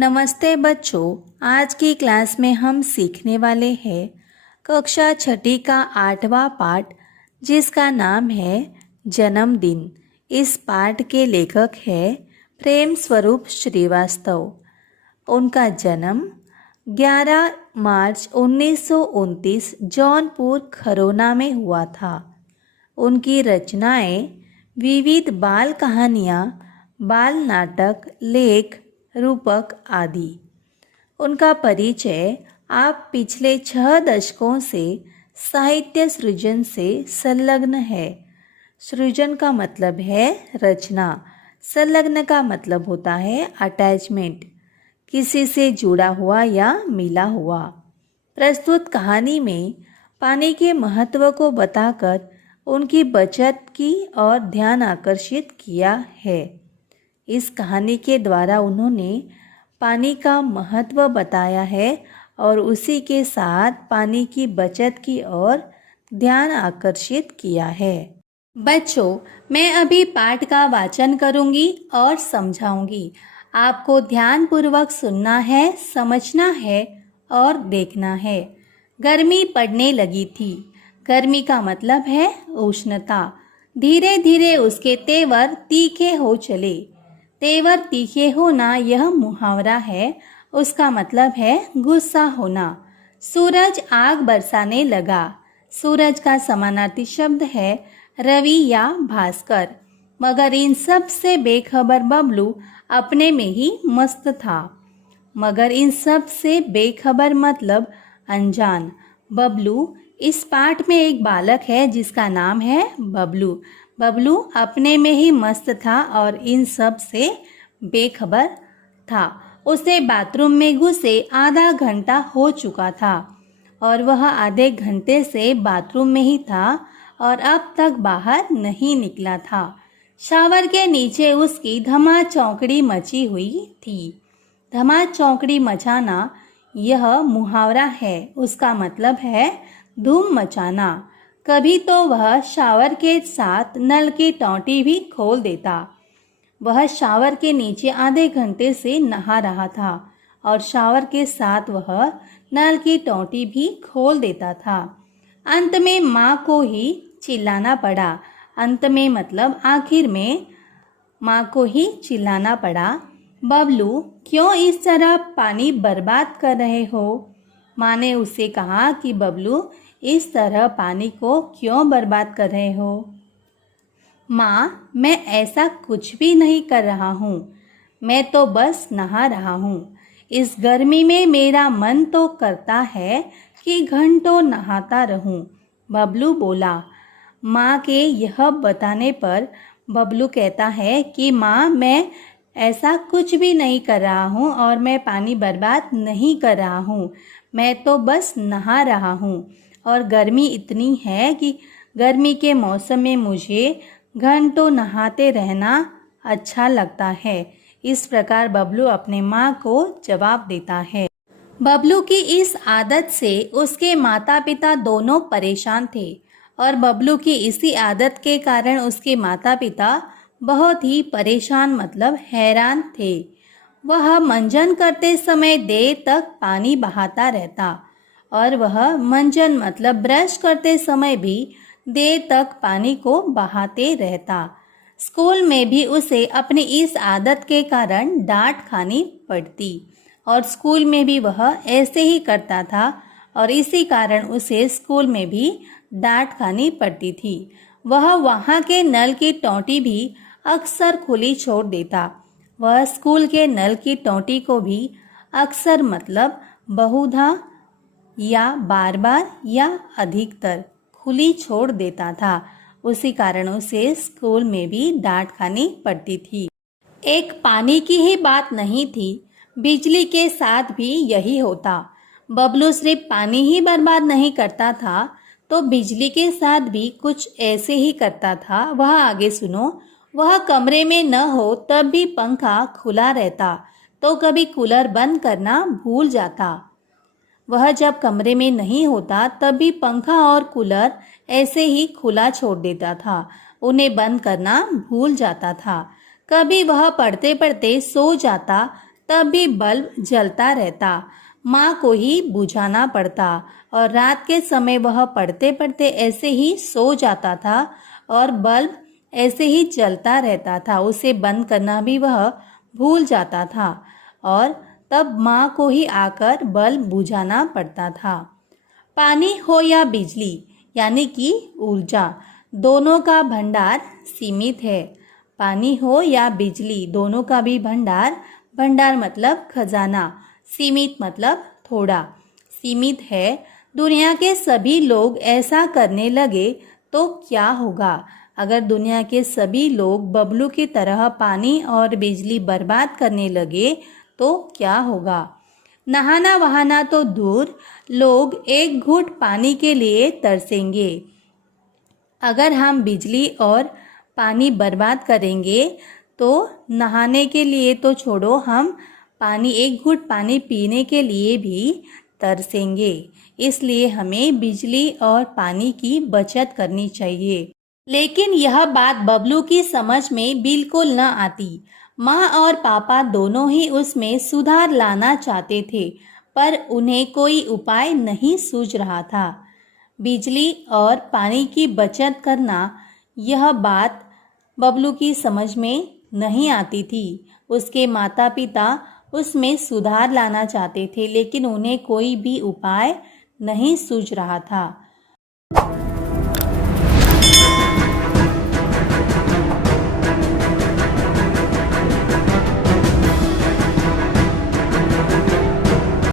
नमस्ते बच्चों, आज की क्लास में हम सीखने वाले हैं कक्षा छठी का 8वां पाठ जिसका नाम है जन्मदिन। इस पाठ के लेखक है प्रेम स्वरूप श्रीवास्तव। उनका जन्म 11 मार्च 1929 जौनपुर खरोना में हुआ था। उनकी रचनाएं विविध बाल कहानियाँ, बाल नाटक, लेख, रूपक आदि। उनका परिचय आप पिछले 6 दशकों से साहित्य सृजन से संलग्न है। सृजन का मतलब है रचना, संलग्न का मतलब होता है अटैचमेंट, किसी से जुड़ा हुआ या मिला हुआ। प्रस्तुत कहानी में पानी के महत्व को बताकर उनकी बचत की और ध्यान आकर्षित किया है। इस कहानी के द्वारा उन्होंने पानी का महत्व बताया है और उसी के साथ पानी की बचत की ओर ध्यान आकर्षित किया है। बच्चों, मैं अभी पाठ का वाचन करूंगी और समझाऊंगी। आपको ध्यानपूर्वक सुनना है, समझना है और देखना है। गर्मी पड़ने लगी थी। गर्मी का मतलब है उष्णता। धीरे धीरे उसके तेवर तीखे हो चले। तेवर तीखे होना यह मुहावरा है। उसका मतलब है गुस्सा होना। सूरज आग बरसाने लगा। सूरज का समानार्थी शब्द है रवि या भास्कर। मगर इन सब से बेखबर बबलू अपने में ही मस्त था। मगर इन सब से बेखबर मतलब अनजान। बबलू इस पाठ में एक बालक है जिसका नाम है बबलू। बबलू अपने में ही मस्त था और इन सब से बेखबर था। उसे बाथरूम में घुसे आधा घंटा हो चुका था और वह आधे घंटे से बाथरूम में ही था और अब तक बाहर नहीं निकला था। शावर के नीचे उसकी धमा चौकड़ी मची हुई थी। धमा चौकड़ी मचाना यह मुहावरा है। उसका मतलब है धूम मचाना। कभी तो वह शावर के साथ नल की टोंटी भी खोल देता। वह शावर के नीचे आधे घंटे से नहा रहा था और शावर के साथ वह नल की टोंटी भी खोल देता था। अंत में माँ को ही चिल्लाना पड़ा। अंत में मतलब आखिर में माँ को ही चिल्लाना पड़ा, बबलू क्यों इस तरह पानी बर्बाद कर रहे हो? माँ ने उससे कहा कि बबलू इस तरह पानी को क्यों बर्बाद कर रहे हो? माँ, मैं ऐसा कुछ भी नहीं कर रहा हूँ। मैं तो बस नहा रहा हूँ। इस गर्मी में मेरा मन तो करता है कि घंटों नहाता रहूँ, बबलू बोला। माँ के यह बताने पर बबलू कहता है कि माँ, मैं ऐसा कुछ भी नहीं कर रहा हूँ और मैं पानी बर्बाद नहीं कर रहा हूँ। मैं तो बस नहा रहा हूँ और गर्मी इतनी है कि गर्मी के मौसम में मुझे घंटों नहाते रहना अच्छा लगता है। इस प्रकार बबलू अपने माँ को जवाब देता है। बबलू की इस आदत से उसके माता पिता दोनों परेशान थे और बबलू की इसी आदत के कारण उसके माता पिता बहुत ही परेशान मतलब हैरान थे। वह मंजन करते समय देर तक पानी बहाता रहता और वह मंजन मतलब ब्रश करते समय भी देर तक पानी को बहाते रहता। स्कूल में भी उसे अपनी इस आदत के कारण डांट खानी पड़ती और स्कूल में भी वह ऐसे ही करता था और इसी कारण उसे स्कूल में भी डांट खानी पड़ती थी। वह वहाँ के नल की टोंटी भी अक्सर खुली छोड़ देता। वह स्कूल के नल की टोंटी को भी अक्सर मतलब बहुधा या बार बार या अधिकतर खुली छोड़ देता था। उसी कारण उसे स्कूल में भी डांट खानी पड़ती थी। एक पानी की ही बात नहीं थी, बिजली के साथ भी यही होता। बबलू सिर्फ पानी ही बर्बाद नहीं करता था तो बिजली के साथ भी कुछ ऐसे ही करता था। वह आगे सुनो। वह कमरे में न हो तब भी पंखा खुला रहता तो कभी कूलर बंद करना भूल जाता। वह जब कमरे में नहीं होता तब भी पंखा और कूलर ऐसे ही खुला छोड़ देता था। उन्हें बंद करना भूल जाता था। कभी वह पढ़ते पढ़ते सो जाता तब भी बल्ब जलता रहता। माँ को ही बुझाना पड़ता और रात के समय वह पढ़ते पढ़ते ऐसे ही सो जाता था और बल्ब ऐसे ही जलता रहता था। उसे बंद करना भी वह भूल जाता था और तब माँ को ही आकर बल्ब बुझाना पड़ता था। पानी हो या बिजली यानी कि ऊर्जा, दोनों का भंडार सीमित है। पानी हो या बिजली, दोनों का भी भंडार, भंडार मतलब खजाना, सीमित मतलब थोड़ा, सीमित है। दुनिया के सभी लोग ऐसा करने लगे तो क्या होगा? अगर दुनिया के सभी लोग बबलू की तरह पानी और बिजली बर्बाद करने लगे तो क्या होगा? नहाना वहाना तो दूर, लोग एक घूंट पानी के लिए तरसेंगे। अगर हम बिजली और पानी बर्बाद करेंगे तो नहाने के लिए तो छोड़ो, हम एक घूंट पानी पीने के लिए भी तरसेंगे। इसलिए हमें बिजली और पानी की बचत करनी चाहिए। लेकिन यह बात बबलू की समझ में बिल्कुल न आती। माँ और पापा दोनों ही उसमें सुधार लाना चाहते थे, पर उन्हें कोई उपाय नहीं सूझ रहा था। बिजली और पानी की बचत करना, यह बात बबलू की समझ में नहीं आती थी। उसके माता पिता उसमें सुधार लाना चाहते थे, लेकिन उन्हें कोई भी उपाय नहीं सूझ रहा था।